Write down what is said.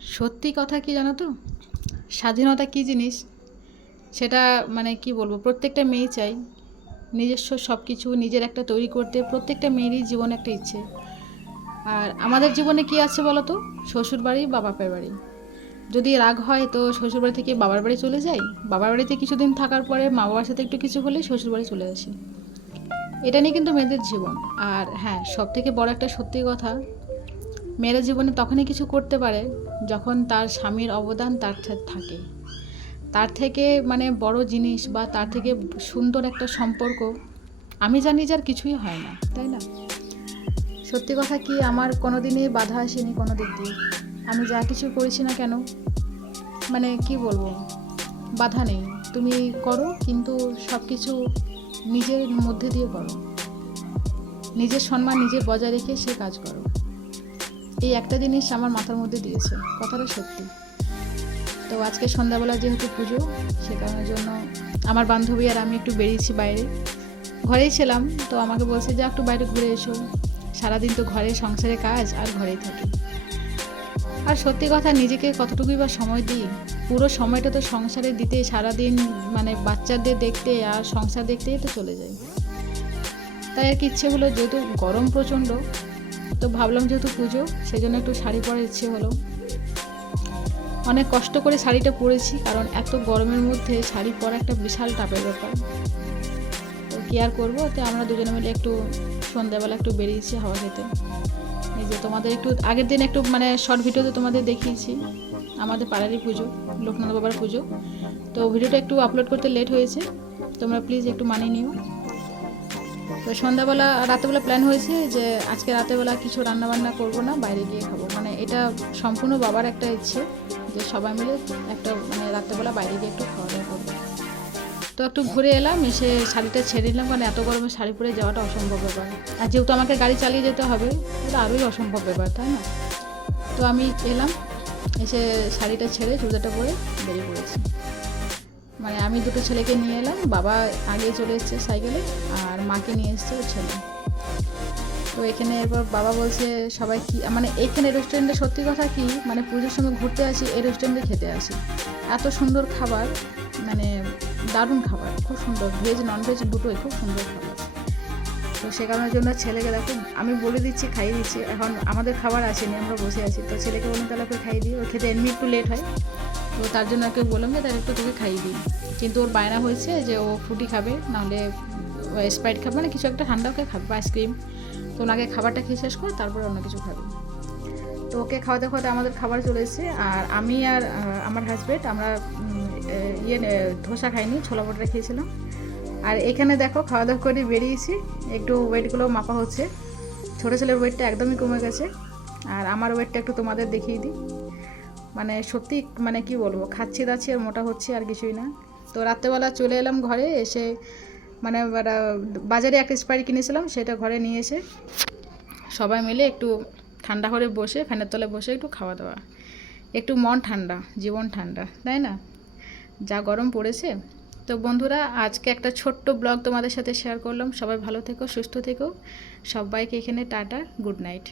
সত্যি কথা কি জানো তো, স্বাধীনতা কী জিনিস সেটা মানে কি বলবো, প্রত্যেকটা মেয়ে চাই নিজস্ব সব কিছু নিজের একটা তৈরি করতে। প্রত্যেকটা মেয়েরই জীবনে একটা ইচ্ছে। আর আমাদের জীবনে কি আছে বলো তো, শ্বশুরবাড়ি বা বাপের বাড়ি। যদি রাগ হয় তো শ্বশুরবাড়ি থেকে বাবার বাড়ি চলে যাই, বাবার বাড়িতে কিছুদিন থাকার পরে মা বাবার সাথে একটু কিছু হলেই শ্বশুরবাড়ি চলে আসি। এটা নিয়ে কিন্তু মেয়েদের জীবন। আর হ্যাঁ, সব থেকে বড় একটা সত্যি কথা, মেয়েরা জীবনে তখনই কিছু করতে পারে যখন তার স্বামীর অবদান তার থাকে। তার থেকে মানে বড় জিনিস বা তার থেকে সুন্দর একটা সম্পর্ক আমি জানি যে আর কিছুই হয় না, তাই না? সত্যি কথা কি, আমার কোনো দিনই বাধা আসেনি কোনো দিক দিয়ে। আমি যা কিছু করেছি না কেন, মানে কি বলবো, বাধা নেই। তুমি করো, কিন্তু সব কিছু নিজের মধ্যে দিয়ে করো, নিজের সম্মান নিজে বজায় রেখে সে কাজ করো। এই একটা জিনিস আমার মাথার মধ্যে দিয়েছে, কথাটা সত্যি। তো আজকে সন্ধ্যাবেলা যেহেতু পুজো, সে কারণের জন্য আমার বান্ধবী আর আমি একটু বেরিয়েছি বাইরে। ঘরেই ছিলাম, তো আমাকে বলছে যে একটু বাইরে ঘুরে এসো, সারাদিন তো ঘরে সংসারে কাজ আর ঘরেই থাকি। আর সত্যি কথা, নিজেকে কতটুকুই বা সময় দিই, পুরো সময়টা তো সংসারে দিতে, সারাদিন মানে বাচ্চাদের দেখতে আর সংসার দেখতেই তো চলে যায়। তাই আর কি ইচ্ছে হলো, যেহেতু গরম প্রচণ্ড, তো ভাবলাম যেহেতু পুজো, সেই জন্য একটু শাড়ি পরার ইচ্ছে হলো। অনেক কষ্ট করে শাড়িটা পরেছি, কারণ এত গরমের মধ্যে শাড়ি পরা একটা বিশাল টাপের ব্যাপার। তো কী আর করবো, তো আমরা দুজনে মিলে একটু সন্ধ্যাবেলা একটু বেরিয়েছি হাওয়া খেতে। এই যে তোমাদের একটু আগের দিন একটু মানে শর্ট ভিডিওতে তোমাদের দেখিয়েছি আমাদের পাড়ারই পুজো, লোকনাথ বাবার পুজো। তো ভিডিওটা একটু আপলোড করতে লেট হয়েছে, তোমরা প্লিজ একটু মানিয়ে নিও। তো সন্ধ্যাবেলা রাতেবেলা প্ল্যান হয়েছে যে আজকে রাতেবেলা কিছু রান্নাবান্না করবো না, বাইরে গিয়ে খাবো। মানে এটা সম্পূর্ণ বাবার একটা ইচ্ছে যে সবাই মিলে একটা মানে রাত্রেবেলা বাইরে গিয়ে একটু খাওয়া দাওয়া করবো। তো একটু ঘুরে এলাম, এসে শাড়িটা ছেড়ে নিলাম, কারণ এত গরমে শাড়ি পরে যাওয়াটা অসম্ভব ব্যাপার। আর যেহেতু আমাকে গাড়ি চালিয়ে যেতে হবে, এটা আরোই অসম্ভব ব্যাপার, তাই না? তো আমি এলাম, এসে শাড়িটা ছেড়ে চুড়িদারটা পরে বেরিয়ে পড়েছি। মানে আমি দুটো ছেলেকে নিয়ে এলাম, বাবা আগে চলে এসছে সাইকেলে, আর মাকে নিয়ে এসছে ওর ছেলে। তো এখানে এরপর বাবা বলছে সবাই কি মানে এইখানে রেস্টুরেন্টে, সত্যি কথা কি মানে পুজোর সময় ঘুরতে আসি, এই রেস্টুরেন্টে খেতে আসি। এত সুন্দর খাবার, মানে দারুণ খাবার, খুব সুন্দর, ভেজ নন ভেজ দুটোই খুব সুন্দর খাবার। তো সে কারণের জন্য ছেলেকে দেখো আমি বলে দিচ্ছি, খাইয়ে দিচ্ছি। এখন আমাদের খাবার আসেনি, আমরা বসে আছি, তো ছেলেকে বললাম তাহলে ওকে খাইয়ে দিই, ওর খেতে এমনি একটু লেট হয়। তো তার জন্য ওকে বললাম যে তাহলে একটু তোকে খাইয়ে দিই। কিন্তু ওর বায়না হয়েছে যে ও ফ্রুটি খাবে, নাহলে স্প্রাইট খাবে, মানে কিছু একটা ঠান্ডা ওকে খাবে বা আইসক্রিম। তো ওনাকে খাবারটা খেয়ে শেষ করে তারপরে অন্য কিছু খাবে। তো ওকে খাওয়াতে খাওয়াতে আমাদের খাবার চলে এসেছে। আর আমি আর আমার হাজব্যান্ড আমরা ধোসা খাইনি, ছোলা বটাটা খেয়েছিলাম। আর এখানে দেখো খাওয়া দাওয়া করে বেরিয়েছি, একটু ওয়েটগুলো মাপা হচ্ছে। ছোটো ছেলের ওয়েটটা একদমই কমে গেছে, আর আমার ওয়েটটা একটু তোমাদের দেখিয়ে দিই। মানে সত্যি মানে কি বলবো, খাচ্ছি দাচ্ছি আর মোটা হচ্ছে, আর কিছুই না। তো রাত্রেবেলা চলে এলাম ঘরে, এসে মানে বাজারে একটা স্প্রাইট কিনেছিলাম, সেটা ঘরে নিয়ে এসে সবাই মিলে একটু ঠান্ডা করে বসে ফ্যানের তলায় বসে একটু খাওয়া দাওয়া, একটু মন ঠান্ডা জীবন ঠান্ডা, তাই না? যা গরম পড়েছে। তো বন্ধুরা, আজকে একটা ছোট্ট ব্লগ তোমাদের সাথে শেয়ার করলাম। সবাই ভালো থেকো, সুস্থ থেকো, সবাইকে এখানে টাটা, গুড নাইট।